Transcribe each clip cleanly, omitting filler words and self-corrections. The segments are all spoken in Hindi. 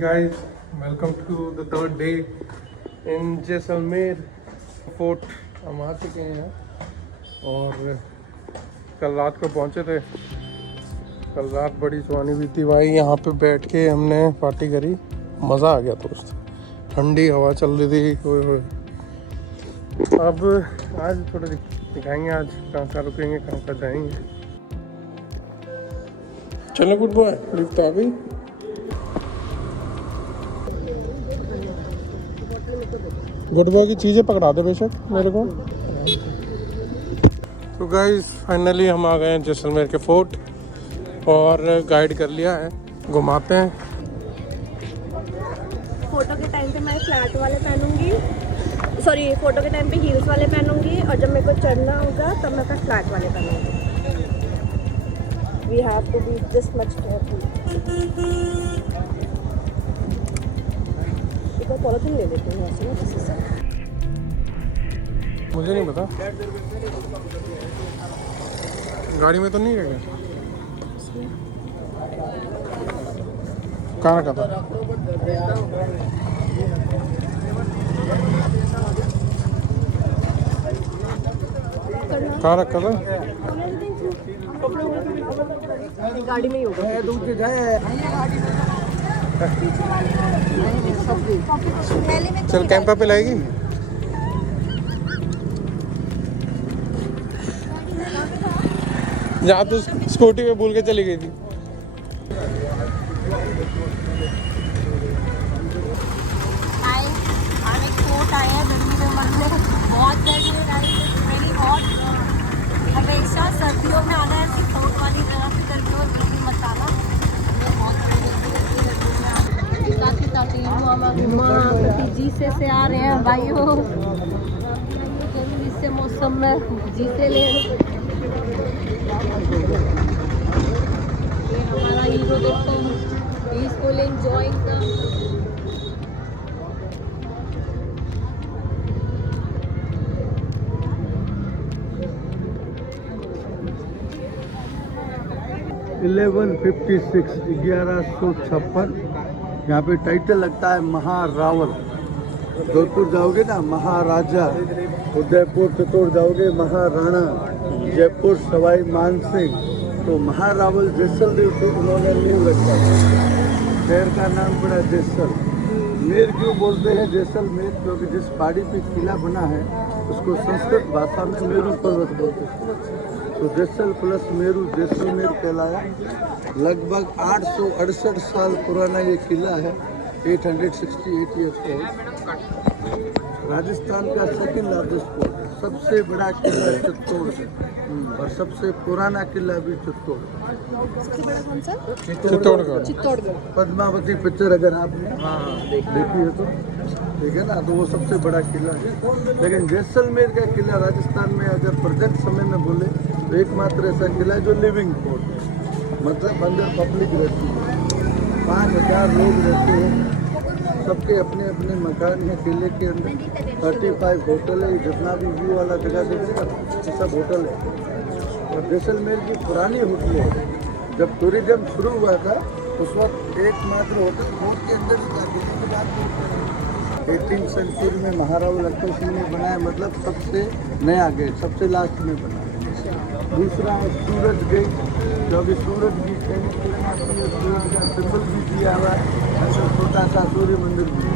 Guys, welcome to the third day in Jaisalmer fort. हम आ चुके हैं और कल रात को पहुंचे थे। कल रात बड़ी सुहानी बीती भाई, यहाँ पे बैठ के हमने पार्टी करी, मज़ा आ गया दोस्त। ठंडी हवा चल रही थी। अब आज थोड़ा दिखाएंगे आज कहाँ रुकेंगे, कहाँ जाएंगे। चलो गुड बॉय, लिफ्ट आ गई। गुड बॉय की चीज़ें पकड़ा दे बेशक मेरे को। तो गाइस फाइनली हम आ गए हैं जैसलमेर के फोर्ट और गाइड कर लिया है, घुमाते हैं। फोटो के टाइम पे मैं फ्लैट वाले पहनूंगी, सॉरी फोटो के टाइम पे हील्स वाले पहनूंगी, और जब मेरे को चढ़ना होगा तब मैं अपना फ्लैट वाले पहनूंगी। We have to be this much careful. एक बार पॉलिथीन ले लेते हैं ऐसे ना किसी से। मुझे नहीं पता, गाड़ी में तो नहीं रहेगा। कहाँ रखा था? कहाँ रखा था? गाड़ी में ही होगा। चल कैंपा पे लाएगी। जहाँ तो स्कूटी पे भूल के चली गई थी। बहुत हमेशा सर्दियों में आना है फोर्ट वाली जगह पे करके, और गर्मी मसाला जी से आ रहे हैं भाइयों। गर्मी से मौसम में जी से ले हमारा हीरो दोस्तों, he is full enjoying the 1156 यहाँ पे टाइटल लगता है महारावल। जोधपुर जाओगे ना महाराजा, उदयपुर चित्तौड़ जाओगे महाराणा, जयपुर सवाई मानसिंह, तो महारावल जैसलमेर को उन्होंने नींव रखा। शहर का नाम पड़ा जैसलमेर। क्यों बोलते हैं जैसलमेर? क्योंकि जिस पहाड़ी पे किला बना है उसको संस्कृत भाषा में मेरू पर्वत बोलते हैं। तो जैसल प्लस मेरू जैसलमेर कहलाया। लगभग 868 साल पुराना ये किला है, 868 ईयर्स ओल्ड। राजस्थान का सेकंड लार्जेस्ट फोर्ट, सबसे बड़ा किला चित्तौड़ है और सबसे पुराना किला भी चित्तौड़। सबसे बड़ा कौन सा? चित्तौड़गढ़। पद्मावती पिक्चर अगर आपने देखी है तो ठीक है ना, तो वो सबसे बड़ा किला है। लेकिन जैसलमेर का किला राजस्थान में अगर प्रेजेंट समय में बोले तो एकमात्र ऐसा किला है जो लिविंग फोर्ट है, मतलब अंदर पब्लिक रहती है, 5000 लोग रहते हैं, सबके अपने अपने मकान हैं किले के अंदर। 35 होटल है, जितना भी व्यू वाला जगह देखिएगा ये सब होटल है। और जैसलमेर की पुरानी होटल है। जब टूरिज्म शुरू हुआ था उस वक्त एकमात्र होटल फोर्ट के अंदर ही था। 18th सेंचुरी में महाराणा लखन सिंह ने बनाया, मतलब सबसे नया गेट, सबसे लास्ट में बना। दूसरा है सूरज गेट, जो अभी सूरज की सूरज का सिंबल भी दिया हुआ है, छोटा सा सूर्य मंदिर भी है,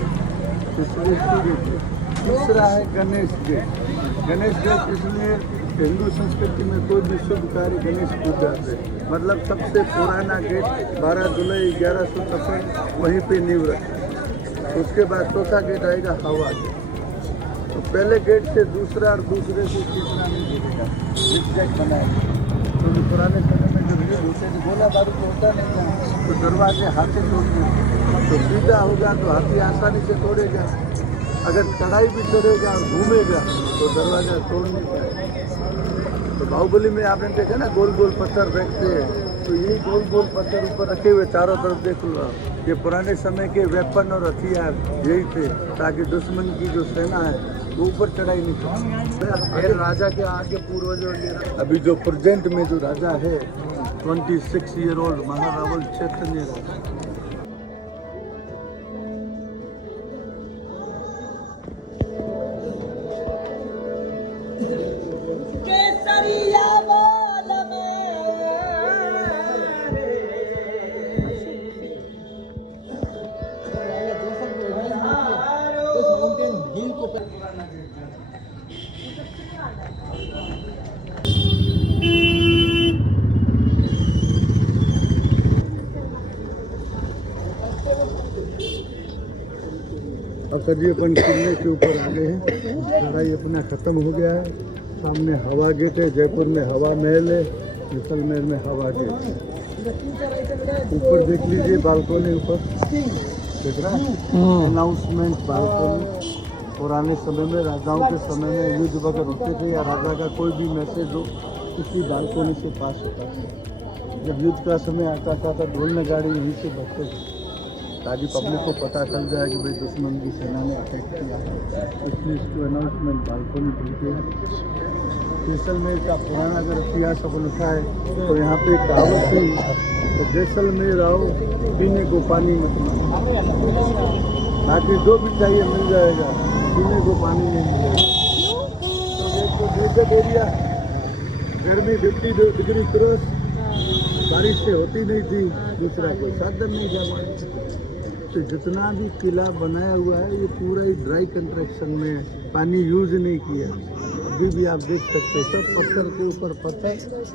इसलिए सूर्य गेट। तीसरा है गणेश गेट। गणेश गेट इसलिए हिंदू संस्कृति में कोई भी शुभ कार्य गणेश पूजा से, मतलब सबसे पुराना गेट 12 जुलाई 1153 वहीं पे नींव रखा। उसके बाद चौथा गेट आएगा हवा गेट। तो पहले गेट से दूसरा और दूसरे से तीसरा नहीं जुड़ेगा, गेट बनाएंगे। तो पुराने समय में जो युद्ध होते थे, गोला बारूद होता नहीं था, तो दरवाजे हाथी तोड़ते, तो सीधा होगा तो हाथी आसानी से तोड़ेगा, अगर चढ़ाई भी चढ़ेगा और घूमेगा तो दरवाजा तोड़ नहीं पाएगा। तो बाहुबली में आपने देखा ना, गोल गोल पत्थर फेंकते हैं तो ये गोल गोल पत्थर ऊपर रखे हुए चारों तरफ देख लो आप। ये पुराने समय के वेपन और हथियार यही थे, ताकि दुश्मन की जो सेना है वो ऊपर चढ़ाई नहीं कर। राजा के आगे पूर्वजों ने अभी जो प्रेजेंट में जो राजा है 26 ईयर ओल्ड महारावल चैतन्य राजा। अब सर जी अपन किले के ऊपर आ गए हैं। लड़ाई अपना ख़त्म हो गया है। सामने हवा गेट है, जयपुर में हवा महल है, जैसलमेर में हवा गेट है। ऊपर देख लीजिए बालकोनी, ऊपर देख रहा है अनाउंसमेंट बालकोनी। पुराने समय में राजाओं के समय में युद्ध वगैरह होते थे या राजा का कोई भी मैसेज हो इसी बालकोनी से पास होता था। जब युद्ध का समय आता था तो ढोल नगाड़े यहीं से बजते थे, ताकि पब्लिक को पता चल जाए कि भाई दुश्मन की सेना ने अटैक किया। इसलिए इसको अनाउंसमेंट बालकोनी बोलते हैं। जैसलमेर का पुराना अगर इतिहास अपन उठाए तो यहाँ पे एक कहावत थी, तो जैसलमेर आओ पीने को पानी मत मांगो, बाकी जो भी चाहिए मिल जाएगा, पीने को पानी नहीं मिलेगा। तो देखो डेजर्ट एरिया, गर्मी 52 डिग्री क्रॉस, बारिश से होती नहीं थी, दूसरा कोई साधन नहीं था। तो जितना भी किला बनाया हुआ है ये पूरा ही ड्राई कंस्ट्रक्शन में है, पानी यूज नहीं किया। अभी भी आप देख सकते हैं सब पत्थर के ऊपर पत्थर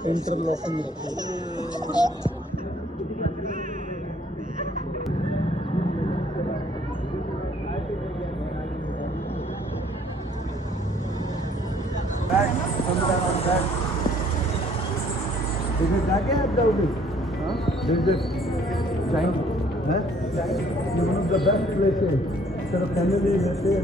इंटरलॉकिंग रखे हैं। जाके आप जाओगे? जाएंगे। One of the best places, सिर्फ फैमिली रहते हैं।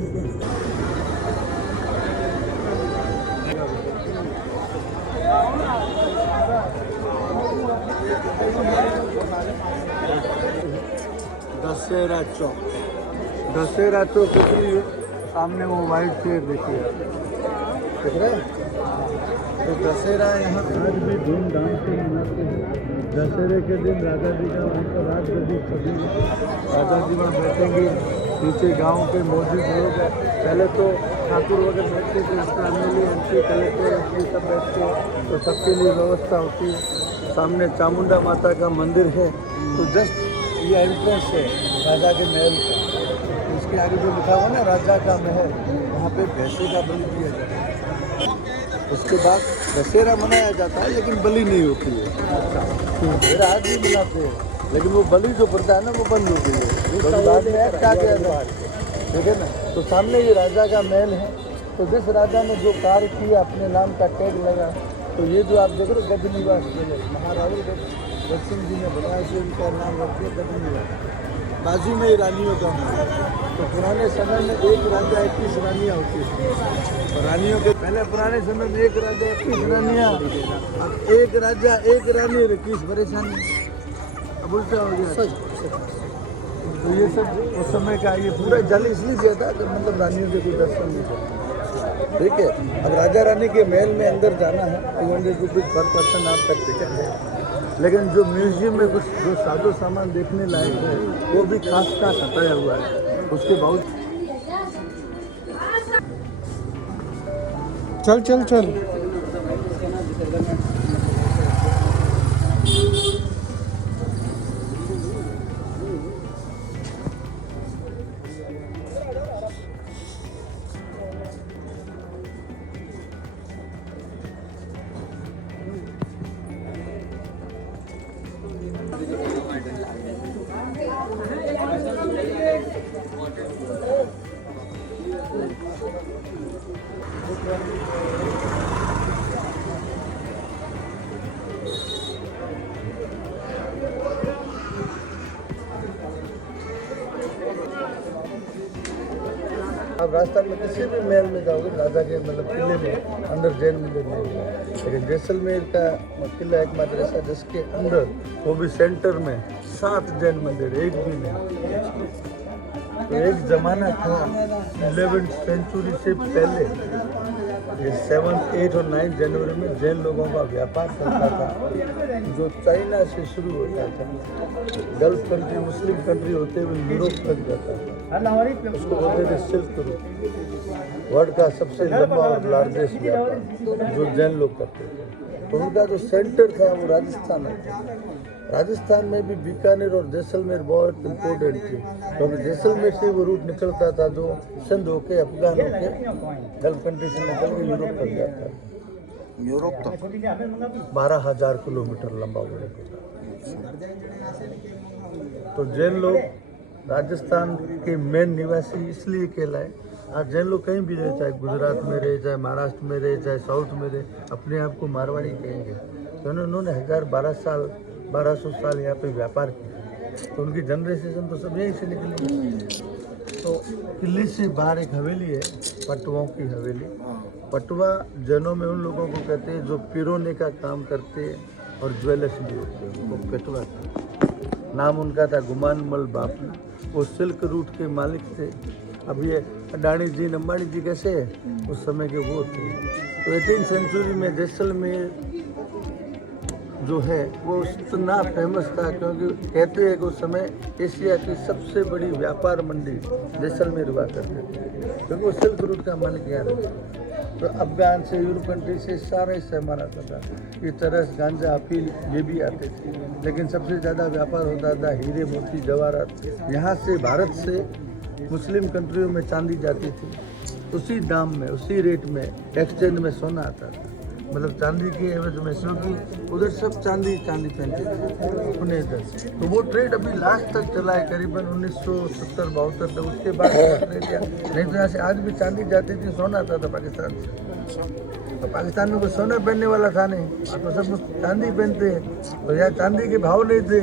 'दशहरा चौक, 'दशहरा चौक इसलिए सामने वो वाइट शेर देखिए, देख रहे हैं? तो दशहरा यहाँ आज भी धूमधाम से मनाते हैं। दशहरे के दिन राजा जी का वहाँ पर राजगद्दी सभी राजा जी वहाँ बैठेंगे। नीचे गांव के मौजूद लोग हैं, पहले तो ठाकुर वगैरह बैठते थे, उसका एमएलए एमपी कलेक्टर एसपी सब बैठते हैं, तो सबके लिए व्यवस्था होती है। सामने चामुंडा माता का मंदिर है, तो जस्ट ये एंट्रेंस है राजा के महल का। उसके आगे जो लिखा हुआ ना राजा का महल, वहाँ पे भैंसे का बलि दिया जाता है। उसके बाद दशहरा मनाया जाता है, लेकिन बलि नहीं होती है। मेरा आज भी मनाते हैं, लेकिन वो बलि जो प्रथा है ना वो बंद हो गई है, बाद में एक्ट आ गया था, ठीक है ना। तो सामने ये राजा का महल है, तो जिस राजा ने जो कार्य किया अपने नाम का टैग लगा, तो ये जो आप देख रहे हो गज निवास महारावल गज सिंह जी ने बनाया, कि उनका नाम रख दिया गज निवास। बाजू में रानियों का महल, तो पुराने समय में एक राजा 21 रानियाँ होती थी। तो रानियों के पहले पुराने समय में एक राजा 21 रानियाँ, अब एक राजा एक रानी 21 परेशानी, अब उल्टा हो गया। तो ये सब उस समय का ये पूरा जल इसलिए दिया था कि मतलब रानियों के कोई दर्शन नहीं था, ठीक है। अब राजा रानी के महल में अंदर जाना है, 200 रुपीज़ पर पर्सन आप तक टिकट है। लेकिन जो म्यूजियम में कुछ जो साजो सामान देखने लायक है वो भी खास हटाया हुआ है। उसके बाद चल चल चल आप राजस्थान में किसी भी महल में जाओगे, राजा के मतलब किले में अंदर जैन मंदिर नहीं है, लेकिन जैसलमेर का किला एकमात्र ऐसा जिसके अंदर, वो भी सेंटर में 7 जैन मंदिर, एक भी नहीं। तो एक जमाना था 11th सेंचुरी से पहले, ये 7, 8 और 9 जनवरी में जैन लोगों का व्यापार चलता था, जो चाइना से शुरू होता था, गल्फ कंट्री, मुस्लिम कंट्री होते हुए यूरोप तक जाता था। उसको बोलते थे सिल्क रूट, वर्ल्ड का सबसे लंबा और लार्जेस्ट व्यापार जो जैन लोग करते थे। तो उनका जो सेंटर था वो राजस्थान है। राजस्थान में भी बीकानेर और जैसलमेर बहुत इम्पोर्टेंट थी, क्योंकि जैसलमेर से वो रूट निकलता था जो सिंध होके, अफगान होके, गल्फ कंट्री से निकल के यूरोप तक जाता था। यूरोप तक 12,000 किलोमीटर लंबा वो रूट होता। तो जैन लोग राजस्थान के मेन निवासी इसलिए कहलाए। आज जैन लोग कहीं भी रहे, चाहे गुजरात में रहे, चाहे महाराष्ट्र में रहे, चाहे साउथ में रहे, अपने आप को मारवाड़ी कहेंगे। तो उन्होंने 1200 साल यहाँ पे व्यापार किया, तो उनकी जनरेशन तो सब यहीं से निकली। तो किले से बाहर एक हवेली है, पटवाओं की हवेली। पटवा जैनों में उन लोगों को कहते हैं जो पिरोने का काम करते हैं और ज्वेलर्स भी होते हैं, वो पटवा थे। नाम उनका था गुमानमल बापू। वो सिल्क रूट के मालिक थे। अब ये अडानी जी, अंबानी जी कैसे है, उस समय के वो थे। तो 18th सेंचुरी में जैसलमेर जो है वो इतना फेमस था, क्योंकि कहते हैं कि उस समय एशिया की सबसे बड़ी व्यापार मंडी जैसलमेर हुआ करती थी, क्योंकि वो सिल्क रूट का मालिक यहाँ रहता। तो अफगान से, यूरोप कंट्री से सारा सामान आता था। ये चरस, गांजा, अफील ये भी आते थे, लेकिन सबसे ज़्यादा व्यापार होता था हीरे, मोती, जवाहरात। यहाँ से, भारत से मुस्लिम कंट्रियों में चांदी जाती थी, उसी दाम में, उसी रेट में एक्सचेंज में सोना आता था, मतलब चांदी के एवज में, क्योंकि उधर सब चांदी पहनते थे अपने इधर। तो वो ट्रेड अभी लास्ट तक चला है, करीबन 1970-72 तक। उसके बाद नहीं तो यहाँ से आज भी चांदी जाती थी, सोना आता था पाकिस्तान से। तो पाकिस्तान में कोई सोना पहनने वाला था नहीं, तो सब चांदी पहनते हैं। तो यहाँ चांदी के भाव नहीं थे।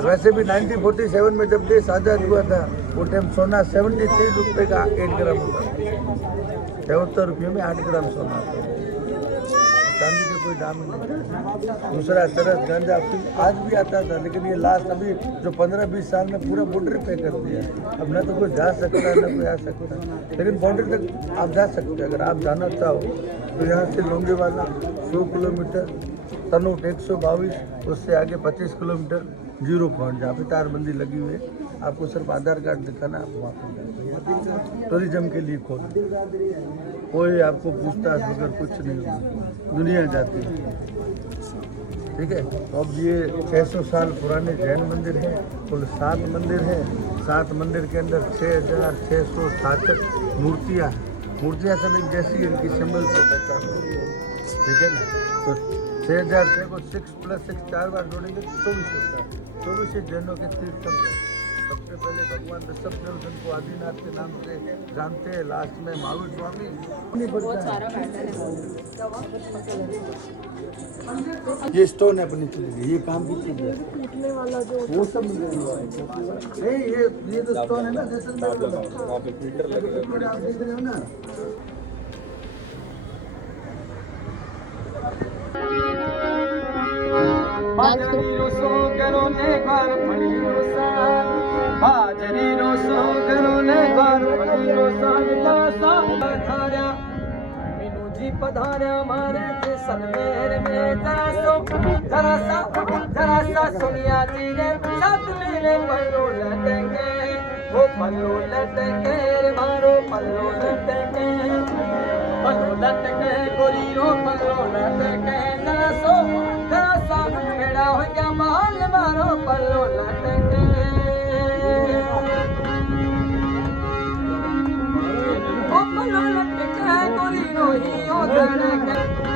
वैसे भी 1947 में जब देश आज़ाद हुआ था, वो टाइम सोना 73 रुपये का 8 ग्राम होता था। 73 रुपये में 8 ग्राम सोना आता है। चांदी के कोई दाम नहीं। दूसरा चरस, गांजा, आज भी आता था, लेकिन ये लास्ट अभी जो 15-20 साल में पूरा बॉर्डर पे कर दिया। अब ना तो कोई जा सकता है, ना कोई आ सकता है, लेकिन बॉर्डर तक आप जा सकते हैं। अगर आप जाना चाहो तो यहाँ से लोंगेवाला 100 किलोमीटर, तनोट 122, उससे आगे 25 किलोमीटर 0 पॉइंट, जहाँ पे तारबंदी लगी हुई है। आपको सिर्फ आधार कार्ड दिखाना, आप वहाँ पर जाते। टूरिज्म के लिए खोल, कोई आपको पूछताछ वगैरह कुछ नहीं होगी, दुनिया जाती है। ठीक है। तो अब ये 600 साल पुराने जैन मंदिर हैं, कुल 7 मंदिर हैं। 7 मंदिर के अंदर 6667 मूर्तियाँ सब एक जैसी, इनकी सिंबल से पहचान। ठीक है ना। तो 6006 को 6 + 6 4 बार जोड़ेंगे तो 24 होता है। 24 जैनों के तीर्थंकर। सबसे पहले भगवान ऋषभदेव, जिनको आदिनाथ के नाम से जानते हैं, लास्ट में महावीर स्वामी। ये स्टोन है अपनी चीज, ये काम की चीज है, टूटने वाला जो वो सब नहीं, ये तो स्टोन है ना, जैसलमेर वहाँ पे फिल्टर लगे आप देख रहे हो ना। बाजरीनो सो करो ने घर पड़ीनो सान, बाजरीनो सो करो ने घर पड़ीनो सान, सा पधार्या मीनू जी पधार्या मारे जैसलमेर में। जरा सा सोनिया जी ने साथ मेरे पल्लो लटके, वो पल्लो लटके मारो पल्लो लटके, पल्लो लटके गोरी रो पल्लो लटके। जरा सा भेड़ा हो गया माल मारो पल्लो लटके, ओ पल्लो लटके गोरी रो ही ओ लटके।